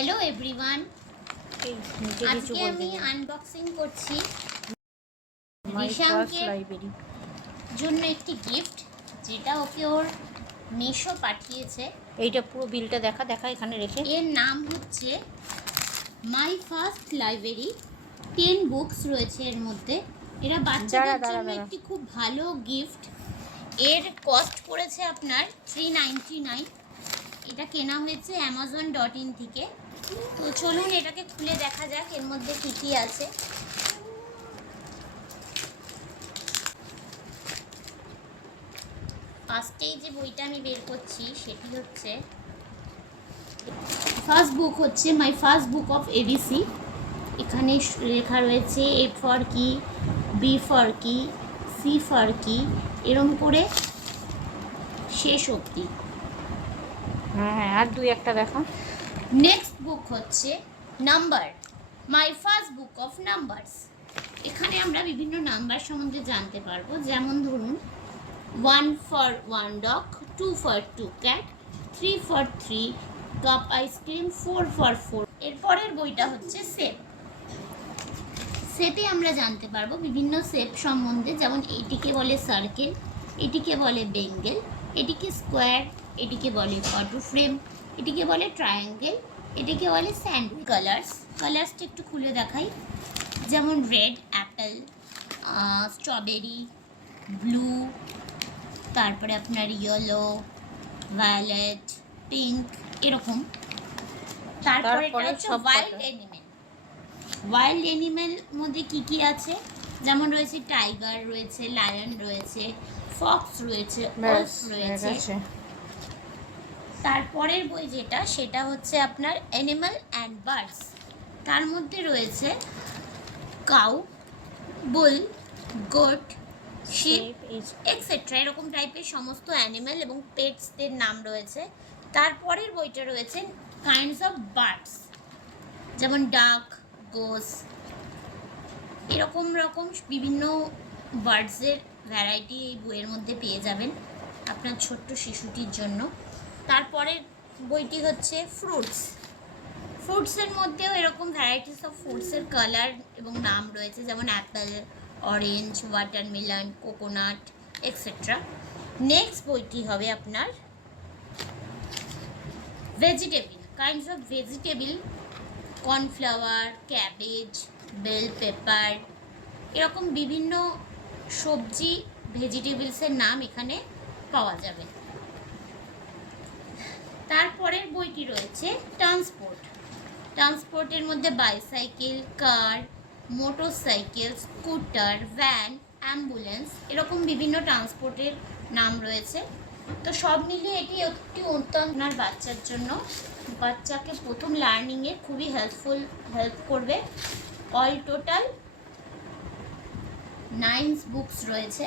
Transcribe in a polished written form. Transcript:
Hello everyone, আজকে আমি unboxing করছি রিশাঙ্কের জন্য একটি গিফট, যেটা ওকে ওর মিশো পাঠিয়েছে। এইটা পুরো বিলটা দেখা এখানে রেখে। এর নাম হচ্ছে মাই ফার্স্ট লাইব্রেরি। 10 বুকস রয়েছে এর মধ্যে। এরা বাচ্চাদের জন্য একটি খুব ভালো গিফট। এর কস্ট পড়েছে আপনার 399। এটা কেনা হয়েছে amazon.in থেকে। তো চলুন এটাকে খুলে দেখা যাক এর মধ্যে কি কি আছে। ফার্স্টেই যে বইটা আমি বের করছি সেটি হচ্ছে ফার্স্ট বুক, হচ্ছে my first book of ABC. এখানে লেখা রয়েছে এ ফর কি, বি ফর কি, সি ফর কি, এরম করে শেষ অবধি। হ্যাঁ, আর দুই একটা দেখা। নেক্সট বুক হচ্ছে number, my first book of numbers. এখানে আমরা বিভিন্ন নাম্বার সম্বন্ধে জানতে পারবো, যেমন ধরুন 1 for 1 dog, 2 for 2 cat, 3 for 3 cup ice cream, 4 for 4। এরপরের বইটা হচ্ছে শেপ। শেপে আমরা জানতে পারবো বিভিন্ন শেপ সম্বন্ধে, যেমন এটিকে বলে সার্কেল, এটিকে বলে বেঙ্গেল, এটিকে স্কোয়ার, এটিকে বলে অটো ফ্রেম, এটিকে বলে ট্রায়াঙ্গেল, এটিকে বলে স্যান্ডউইচ। কালার্সটা একটু খুলে দেখাই, যেমন রেড অ্যাপেল, স্ট্রবেরি, ব্লু, তারপরে আপনার ইয়েলো, ভায়োলেট, পিঙ্ক, এরকম। তারপরে ওয়াইল্ড অ্যানিমেল। ওয়াইল্ড অ্যানিমেল মধ্যে কি কি আছে, যেমন রয়েছে টাইগার রয়েছে, লায়ন রয়েছে, ফক্স রয়েছে, ওলফ রয়েছে। তারপরের বই যেটা, সেটা হচ্ছে আপনার অ্যানিমাল অ্যান্ড বার্ডস। তার মধ্যে রয়েছে কাউ, বুল, গোট, শিপ এক্সেট্রা, এরকম টাইপের সমস্ত অ্যানিমেল এবং পেটসদের নাম রয়েছে। তারপরের বইটা রয়েছে কাইন্ডস অফ বার্ডস, যেমন ডাক, গোস, এরকম বিভিন্ন বার্ডসের ভ্যারাইটি এই বইয়ের মধ্যে পেয়ে যাবেন আপনার ছোট্ট শিশুটির জন্য। তারপরের বইটি হচ্ছে ফ্রুটসের মধ্যেও এরকম ভ্যারাইটিস অফ ফ্রুটসের কালার এবং নাম রয়েছে, যেমন apple, orange, watermelon, coconut etcetera. Next বইটি হবে আপনার vegetable, kinds of vegetable, cornflower, cabbage, bell pepper, এরকম বিভিন্ন সবজি ভেজিটেবলসের নাম এখানে পাওয়া যাবে। তারপরের বইটি রয়েছে ট্রান্সপোর্টের মধ্যে বাইসাইকেল, কার, মোটরসাইকেল, স্কুটার, ভ্যান, অ্যাম্বুলেন্স, এরকম বিভিন্ন ট্রান্সপোর্টের নাম রয়েছে। তো সব মিলিয়ে এটি একটি অত্যন্ত আপনার বাচ্চার জন্য, বাচ্চাকে প্রথম লার্নিংয়ে খুবই হেল্প করবে। অল টোটাল 10 বুকস রয়েছে।